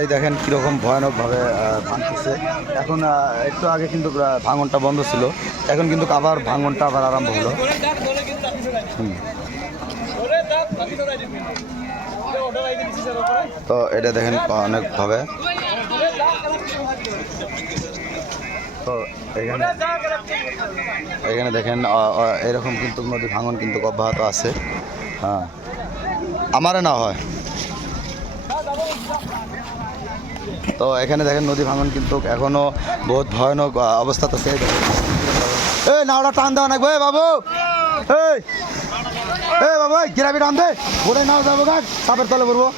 এই দেখেন কীরকম ভয়ানকভাবে ভাঙতেছে। এখন একটু আগে কিন্তু ভাঙনটা বন্ধ ছিল, এখন কিন্তু আবার ভাঙনটা আবার আরম্ভ হলো। তো এটা দেখেন অনেকভাবে। তো এখানে দেখেন এরকম কিন্তু নদী ভাঙন কিন্তু অব্যাহত আছে। হ্যাঁ, আমারে না হয়। তো এখানে দেখেন নদী ভাঙন কিন্তু এখনো বহুত ভয়ানক অবস্থা তো। সেই দেখেন এই নাওটা টান দেওয়া নাকবে বাবু, এই বাবু গিরাবি টান দে, ওরে নাও যাবো গাছ সাপের তলে পড়বো,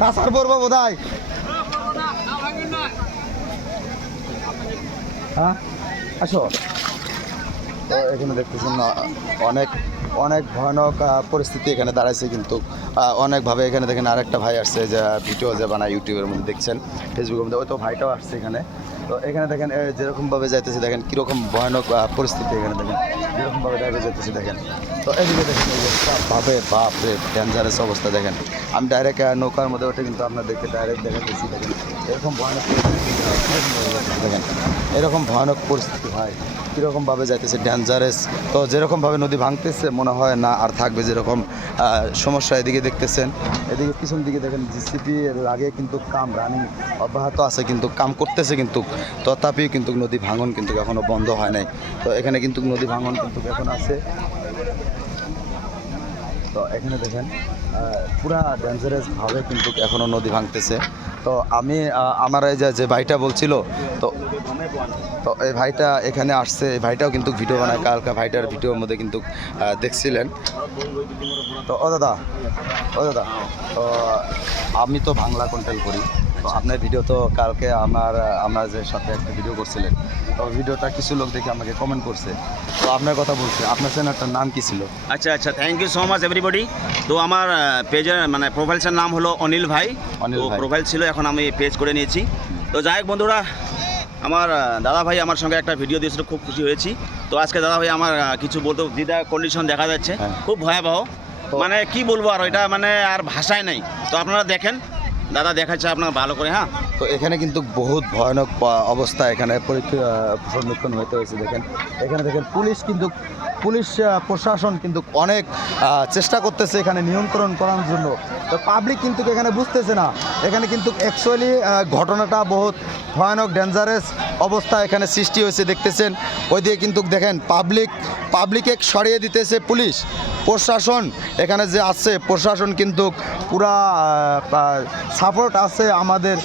কাছার পড়বো বোধহয়। হ্যাঁ আসো। তো এখানে দেখতেছেন অনেক অনেক ভয়ানক পরিস্থিতি এখানে দাঁড়াইছে কিন্তু অনেকভাবে। এখানে দেখেন আরেকটা ভাই আসছে যে ভিডিও যে বানায় ইউটিউবের মধ্যে, দেখছেন ফেসবুকের মধ্যে, ওই তো ভাইটাও আসছে এখানে। তো এখানে দেখেন যেরকমভাবে যাইতেছে দেখেন কীরকম ভয়ানক পরিস্থিতি, এখানে দেখেন যেরকমভাবে ড্রাইভে যাইতেছে দেখেন। তো এদিকে দেখেন ভাবে বাপরে ডেঞ্জারাস অবস্থা দেখেন। আমি ডাইরেক্ট নৌকার মধ্যে ওঠে কিন্তু আপনাদেরকে ডাইরেক্ট দেখাতেছি দেখেন এরকম ভয়ানক দেখেন, এরকম ভয়ানক পরিস্থিতি হয় কীরকমভাবে যাইতেছে ডেঞ্জারাস। তো যেরকমভাবে নদী ভাঙতেছে মনে হয় না আর থাকবে যেরকম সমস্যা। এদিকে দেখতেছেন, এদিকে পিছন দিকে দেখেন জিসিপি এর আগে কিন্তু কাম রানিং অব্যাহত আছে, কিন্তু কাম করতেছে কিন্তু তথাপিও কিন্তু নদী ভাঙন কিন্তু এখনও বন্ধ হয় নাই। তো এখানে কিন্তু নদী ভাঙন কিন্তু এখন আছে। তো এখানে দেখেন পুরা ডেঞ্জারাসভাবে কিন্তু এখনও নদী ভাঙতেছে। তো আমি আমার এই যে ভাইটা বলছিল, তো তো এই ভাইটা এখানে আসছে, এই ভাইটাও কিন্তু ভিডিও বানায়, কালকে ভাইটার ভিডিওর মধ্যে কিন্তু দেখছিলেন। তো ও দাদা তো আমি তো বাংলা কন্টেন্ট করি, তো আপনার ভিডিও তো কালকে আমরা যে সাথে একটা ভিডিও করছিলেন, তো ভিডিওটা কিছু লোক দেখে আমাকে কমেন্ট করছে, তো আপনার কথা বলছে। আপনার চ্যানেলটার নাম কি ছিল? আচ্ছা, thank you so much everybody. তো আমার পেজের মানে প্রোফাইলসের নাম হলো অনিল ভাই। তো প্রোফাইল ছিল, এখন আমি পেজ করে নিয়েছি। তো যাই হোক বন্ধুরা, আমার দাদা ভাই আমার সঙ্গে একটা ভিডিও দিয়েছিল, খুব খুশি হয়েছি। তো আজকে দাদা ভাই আমার কিছু বলতে যেটা কন্ডিশন দেখা যাচ্ছে খুব ভয়াবহ, মানে কি বলবো আর, এটা মানে আর ভাষায় নাই। তো আপনারা দেখেন, দাদা দেখাচ্ছে আপনারা ভালো করে। হ্যাঁ, তো এখানে কিন্তু বহুত ভয়ানক অবস্থা এখানে সম্মুখীন হতে হয়েছে। দেখেন এখানে দেখেন পুলিশ প্রশাসন কিন্তু অনেক চেষ্টা করতেছে এখানে নিয়ন্ত্রণ করার জন্য। তো পাবলিক কিন্তু এখানে বুঝতেছে না, এখানে কিন্তু অ্যাকচুয়ালি ঘটনাটা বহুত ভয়ানক ডেঞ্জারাস অবস্থা এখানে সৃষ্টি হয়েছে। দেখতেছেন ওইদিকে কিন্তু দেখেন পাবলিকে সরিয়ে দিতেছে পুলিশ প্রশাসন। এখানে যে আছে প্রশাসন কিন্তু পুরা সাপোর্ট আছে আমাদের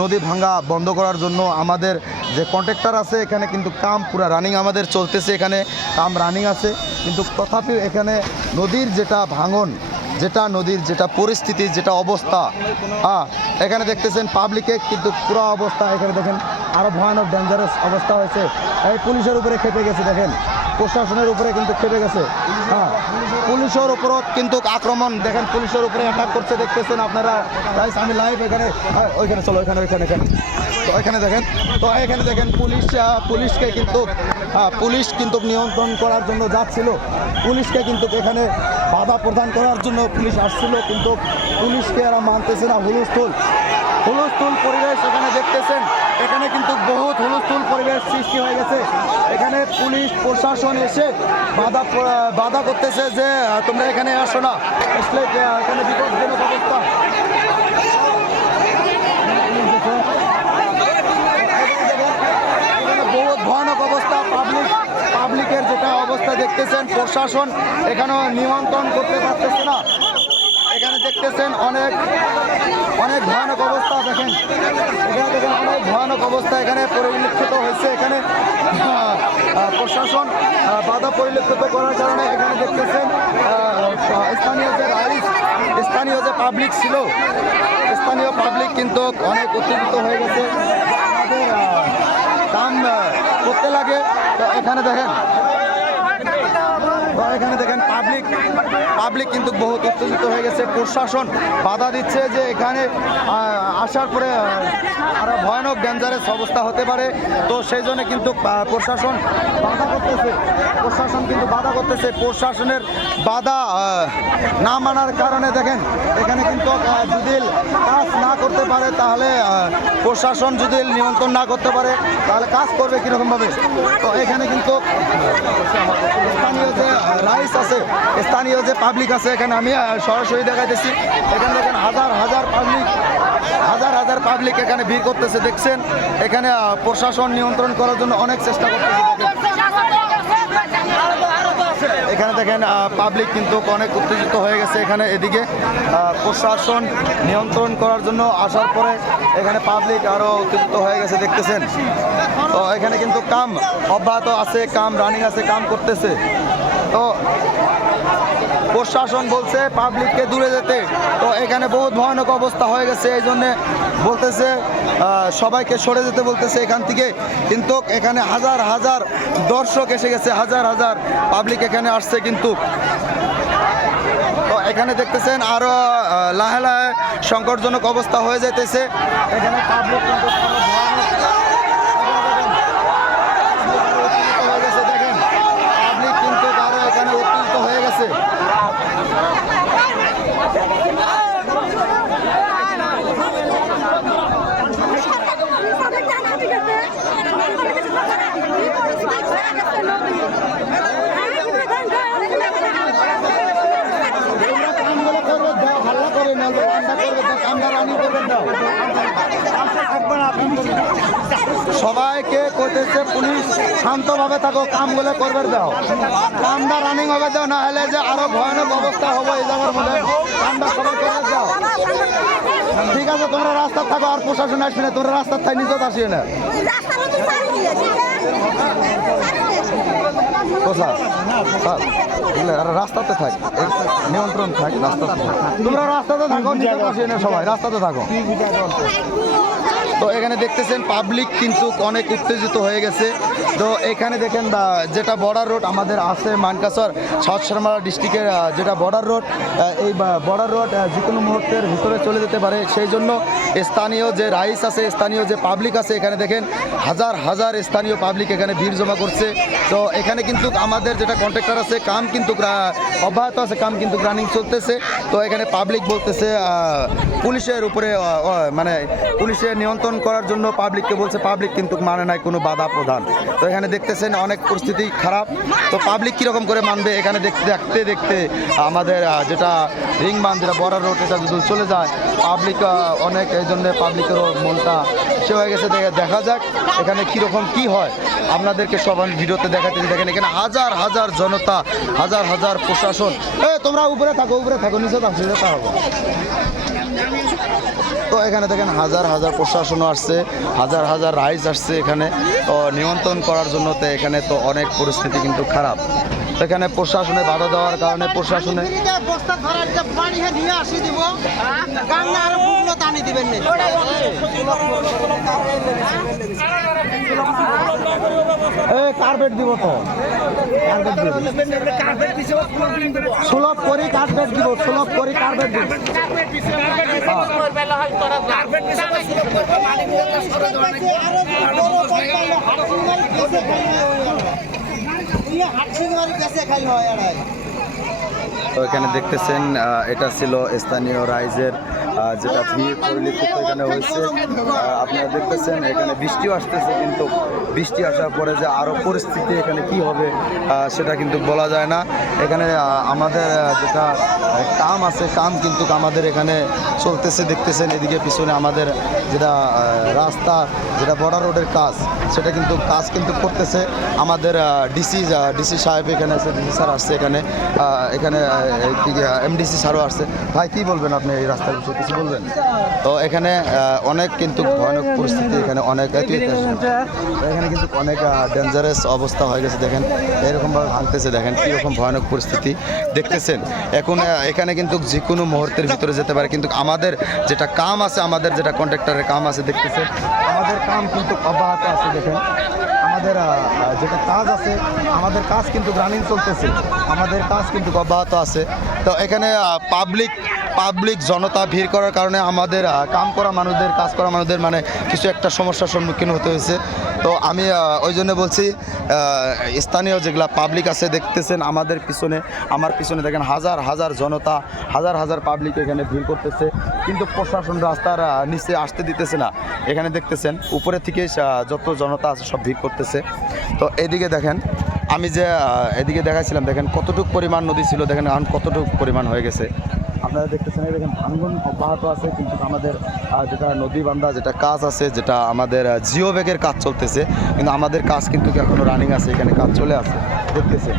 নদী ভাঙ্গা বন্ধ করার জন্য। আমাদের যে কন্ট্রাক্টর আছে এখানে কিন্তু কাম পুরা রানিং আমাদের চলতেছে, এখানে কাম রানিং আছে। কিন্তু তথাপিও এখানে নদীর যেটা ভাঙন, নদীর যেটা পরিস্থিতি, যেটা অবস্থা, এখানে দেখতেছেন পাবলিকে কিন্তু পুরো অবস্থা। এখানে দেখেন আরও ভয়ানক ডেঞ্জারাস অবস্থা হয়েছে। এই পুলিশের উপরে খেপে গেছে, দেখেন প্রশাসনের উপরে কিন্তু খেপে গেছে। পুলিশের উপরও কিন্তু আক্রমণ, দেখেন পুলিশের উপরে অ্যাটাক করছে, দেখতেছেন আপনারা। আমি লাইভ এখানে, ওইখানে চলো, ওইখানে তো এখানে দেখেন, পুলিশ কিন্তু নিয়ন্ত্রণ করার জন্য যাচ্ছিল, পুলিশকে কিন্তু এখানে বাধা প্রদান করার জন্য পুলিশ আসছিল, কিন্তু পুলিশকে এরা মানতেছে না। হুলস্থুল পরিবেশ এখানে দেখতেছেন, এখানে কিন্তু বহুত হুলস্থুল পরিবেশ সৃষ্টি হয়ে গেছে। এখানে পুলিশ প্রশাসন এসে বাধা করতেছে যে তোমরা এখানে আসো না, আসলে এখানে বিপজ্জনক অবস্থা। বহুত ভয়ানক অবস্থা, পাবলিকের যেটা অবস্থা দেখতেছেন, প্রশাসন এখানেও নিয়ন্ত্রণ করতে পারতেছে না। এখানে দেখতেছেন অনেক ভয়ানক অবস্থা। দেখেন অনেক ভয়ানক অবস্থা এখানে পরিলক্ষিত হয়েছে। এখানে প্রশাসন বাধা পরিলক্ষিত করার কারণে এখানে দেখতেছেন স্থানীয় যে পাবলিক ছিল, স্থানীয় পাবলিক কিন্তু অনেক উত্তেজিত হয়ে গেছে, আমাদের কাম করতে লাগে। তো এখানে দেখেন পাবলিক কিন্তু বহুত উত্তেজিত হয়ে গেছে। প্রশাসন বাধা দিচ্ছে যে এখানে আসার পরে আরো ভয়ানক ডেঞ্জারাস অবস্থা হতে পারে। তো সেই জন্য কিন্তু প্রশাসন বাধা করতেছে। প্রশাসনের বাধা না মানার কারণে দেখেন এখানে কিন্তু কিন্তু যদি কাজ না করতে পারে তাহলে প্রশাসন যদি নিয়ন্ত্রণ না করতে পারে তাহলে কাজ করবে কীরকমভাবে। তো এখানে কিন্তু স্থানীয় যে রাইস আছে, স্থানীয় যে পাবলিক আছে, এখানে আমি সরাসরি দেখাইতেছি। এখানে দেখেন হাজার হাজার পাবলিক এখানে ভিড় করতেছে, দেখছেন। এখানে প্রশাসন নিয়ন্ত্রণ করার জন্য অনেক চেষ্টা করতেছে। এখানে দেখেন পাবলিক কিন্তু অনেক উত্তেজিত হয়ে গেছে। এখানে এদিকে প্রশাসন নিয়ন্ত্রণ করার জন্য আসার পরে এখানে পাবলিক আরও উত্তেজিত হয়ে গেছে, দেখতেছেন। তো এখানে কিন্তু কাম অব্যাহত আছে, কাম রানিং আছে, কাম করতেছে। তো প্রশাসন বলছে পাবলিককে দূরে যেতে। তো এখানে বহুত ভয়ানক অবস্থা হয়ে গেছে, এই জন্যে বলতেছে সবাইকে সরে যেতে বলতেছে এখান থেকে। কিন্তু এখানে হাজার দর্শক এসে গেছে, হাজার পাবলিক এখানে আসছে কিন্তু। তো এখানে দেখতেছেন আরও লাহে সংকটজনক অবস্থা হয়ে যেতেছে। এখানে পাবলিক কিন্তু হয়ে গেছে, দেখেন পাবলিক কিন্তু আরও এখানে উত্তেজিত হয়ে গেছে। সবাইকে কইতেছে পুলিশ শান্তভাবে থাকো, কামগুলো করবে দাও, কামটা রানিং হবে দাও, না হলে যে আরো ভয়ানক অবস্থা হবে এই জায়গার মধ্যে। কামটা সবাই করে দাও। ঠিক আছে, তোমরা রাস্তা থাকো, আর প্রশাসন আসবে না, তোমরা রাস্তার থাই নিজেও আসিও না। রাস্তাতে থাক, নিয়ন্ত্রণ থাক, রাস্তাতে থাক, তোমরা রাস্তাতে থাকো, নিজেও আসিও না, সবাই রাস্তাতে থাকো। তো এখানে দেখতেছেন পাবলিক কিন্তু অনেক উত্তেজিত হয়ে গেছে। তো এখানে দেখেন যেটা বর্ডার রোড আমাদের আছে মানকাসর সাউথ শারমারা ডিস্ট্রিক্টের যেটা বর্ডার রোড, এই বর্ডার রোড যে কোনো মুহূর্তের ভিতরে চলে যেতে পারে। সেই জন্য স্থানীয় যে রাইস আছে, স্থানীয় যে পাবলিক আছে, এখানে দেখেন হাজার স্থানীয় পাবলিক এখানে ভিড় জমা করছে। তো এখানে কিন্তু আমাদের যেটা কন্ট্রাক্টর আছে, কাম কিন্তু অব্যাহত আছে, কাম কিন্তু রানিং চলতেছে। তো এখানে পাবলিক বলতেছে পুলিশের উপরে মানে পুলিশের নিয়ন্ত্রণ করার জন্য পাবলিককে বলছে, পাবলিক কিন্তু মানে নাই কোনো বাধা প্রদান। তো এখানে দেখতেছেন অনেক পরিস্থিতি খারাপ। তো পাবলিক কীরকম করে মানবে এখানে দেখতে আমাদের যেটা রিং বাঁধ, যেটা বর্ডার রোড, এটা যদি চলে যায় পাবলিক অনেক, এই জন্যে পাবলিকেরও মনটা সে হয়ে গেছে। দেখা যাক এখানে কীরকম কি হয়, আপনাদেরকে সবাই ভিডিওতে দেখাতে। দেখেন এখানে হাজার জনতা, হাজার প্রশাসন। তোমরা উপরে থাকো, নিচে থাকো, হবে। তো এখানে দেখেন হাজার প্রশাসনও আসছে, হাজার রাইজ আসছে এখানে নিয়ন্ত্রণ করার জন্য। তো এখানে তো অনেক পরিস্থিতি কিন্তু খারাপ। তো এখানে প্রশাসনে বাধা দেওয়ার কারণে প্রশাসনে কার্পেট দিব, তো সুলভ করি কার্পেট দিব, সুলভ করি কার্পেট দিব। তো এখানে দেখতেছেন এটা ছিল স্থানীয় রাইজের যেটা ভিড় পরিলক্ষিত এখানে হয়েছে। আপনারা দেখতেছেন এখানে বৃষ্টিও আসতেছে, কিন্তু বৃষ্টি আসার পরে যে আরও পরিস্থিতি এখানে কি হবে সেটা কিন্তু বলা যায় না। এখানে আমাদের যেটা কাম আছে, কাম কিন্তু আমাদের এখানে চলতেছে, দেখতেছেন এদিকে পিছনে আমাদের যেটা রাস্তা, যেটা বর্ডার রোডের কাজ, সেটা কিন্তু কাজ কিন্তু করতেছে আমাদের ডিসি সাহেব এখানে আছে, ডিসি স্যার আসছে এখানে এমডিসি স্যারও আসছে। ভাই কি বলবেন আপনি এই রাস্তার বিষয়ে, কিছু বলবেন? তো এখানে অনেক কিন্তু ভয়ানক পরিস্থিতি, এখানে অনেক এখানে কিন্তু অনেক ডেঞ্জারাস অবস্থা হয়ে গেছে। দেখেন এরকমভাবে ভাঙতেছে, দেখেন কীরকম ভয়ানক পরিস্থিতি দেখতেছেন। এখন এখানে কিন্তু যে কোনো মুহূর্তের ভিতরে যেতে পারে। কিন্তু আমাদের যেটা কাম আছে, আমাদের যেটা কন্ট্রাক্টরের কাম আছে, দেখতেছেন আমাদের কাম কিন্তু অব্যাহত আছে। দেখেন আমাদের যেটা কাজ আছে, আমাদের কাজ কিন্তু রানিং চলতেছে, আমাদের কাজ কিন্তু অব্যাহত আছে। তো এখানে পাবলিক জনতা ভিড় করার কারণে আমাদের কাম করা মানুষদের, কাজ করা মানুষদের মানে কিছু একটা সমস্যার সম্মুখীন হতে হয়েছে। তো আমি ওই জন্য বলছি স্থানীয় যেগুলা পাবলিক আছে দেখতেছেন আমাদের পিছনে, আমার পিছনে দেখেন হাজার হাজার জনতা, হাজার হাজার পাবলিক এখানে ভিড় করতেছে, কিন্তু প্রশাসন রাস্তার নিচে আসতে দিতেছে না। এখানে দেখতেছেন উপরে থেকে যত জনতা আছে সব ভিড় করতেছে। তো এদিকে দেখেন আমি যে এদিকে দেখাচ্ছিলাম, দেখেন কতটুকু পরিমাণ নদী ছিল, দেখেন এখন কতটুকু পরিমাণ হয়ে গেছে আপনারা দেখতেছেন। এই দেখেন ভাঙ্গন অব্যাহত আছে, কিন্তু আমাদের যেটা নদী বান্ধা যেটা কাজ আছে, যেটা আমাদের জিও ব্যাগের কাজ চলতেছে, কিন্তু আমাদের কাজ কিন্তু এখনো রানিং আছে, এখানে কাজ চলে আছে দেখতেছেন।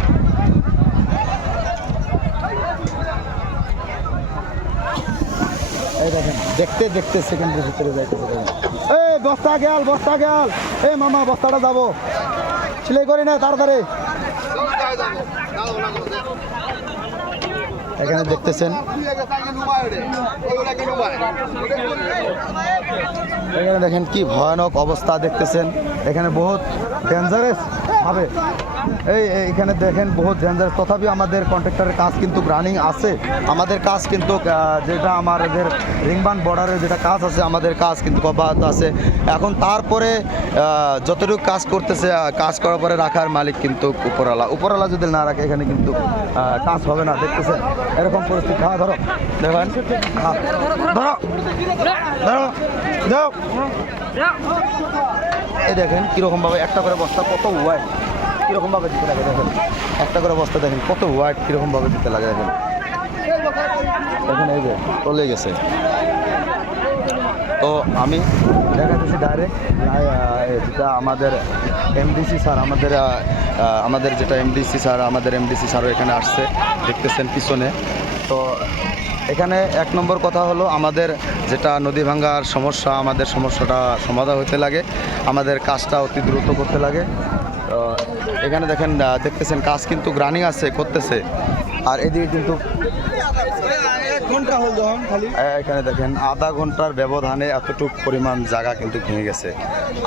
এই দেখেন দেখতে দেখতে সেকেন্ডের ভিতরে যাইতেছে। দেখেন এই বস্তা গেল, বস্তা গেল, এই মামা বস্তাটা যাবো, সিলাই করি না তাড়াতাড়ি। এখানে দেখতেছেন এখানে দেখেন কি ভয়ানক অবস্থা দেখতেছেন, এখানে বহুত ডেঞ্জারাস ভাবে এইখানে দেখেন বহুত ডেঞ্জারাস। তথাপি আমাদের কন্ট্রাক্টরের কাজ কিন্তু রানিং আছে, আমাদের কাজ কিন্তু যেটা আমাদের রিংবান বর্ডারের যেটা কাজ আছে আমাদের কাজ কিন্তু অব্যাহত আছে। এখন তারপরে যতটুকু কাজ করতেছে, কাজ করার পরে রাখার মালিক কিন্তু উপরওয়ালা যদি না রাখে এখানে কিন্তু কাজ হবে না। দেখতেছেন এরকম পরিস্থিতি। হ্যাঁ ধরো, দেখেন ধরো ধরো ধরো, এই দেখেন কীরকমভাবে একটা করে বস্তা কত ওয়াইড কীরকমভাবে দিতে লাগে, দেখেন একটা করে বস্তা দেখেন কত ওয়াইড কীরকমভাবে দিতে লাগে। দেখেন দেখেন এই যে চলে গেছে। তো আমি দেখাতেছি ডাইরেক্ট যেটা আমাদের এমডিসি স্যার, আমাদের যেটা এমডিসি স্যার, আমাদের এমডিসি স্যারও এখানে আসছে দেখতেছেন পিছনে। তো এখানে এক নম্বর কথা হলো আমাদের যেটা নদী ভাঙ্গার সমস্যা, আমাদের সমস্যাটা সমাধান হতে লাগে, আমাদের কাজটা অতি দ্রুত করতে লাগে। তো এখানে দেখেন দেখতেছেন কাজ কিন্তু রানিং আছে, করতেছে। আর এদিকে কিন্তু এখানে দেখেন আধা ঘন্টার ব্যবধানে এতটুক পরিমাণ জায়গা কিন্তু ভেঙে গেছে।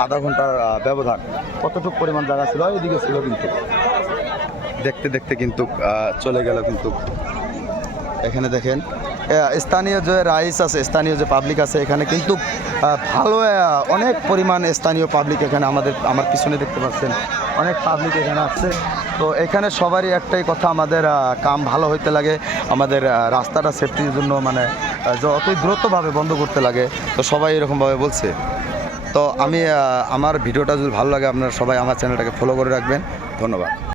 আধা ঘন্টার ব্যবধান কতটুক পরিমাণ জায়গা ছিল এদিকে ছিল, কিন্তু দেখতে দেখতে কিন্তু চলে গেল। কিন্তু এখানে দেখেন স্থানীয় যে রাইস আছে, স্থানীয় যে পাবলিক আছে, এখানে কিন্তু ভালো অনেক পরিমাণ স্থানীয় পাবলিক এখানে আমার পিছনে দেখতে পাচ্ছেন অনেক পাবলিক এখানে আসছে। তো এখানে সবারই একটাই কথা, আমাদের কাম ভালো হইতে লাগে, আমাদের রাস্তাটা সেফটির জন্য মানে যতই দ্রুতভাবে বন্ধ করতে লাগে। তো সবাই এরকমভাবে বলছে। তো আমি আমার ভিডিওটা যদি ভালো লাগে আপনারা সবাই আমার চ্যানেলটাকে ফলো করে রাখবেন। ধন্যবাদ।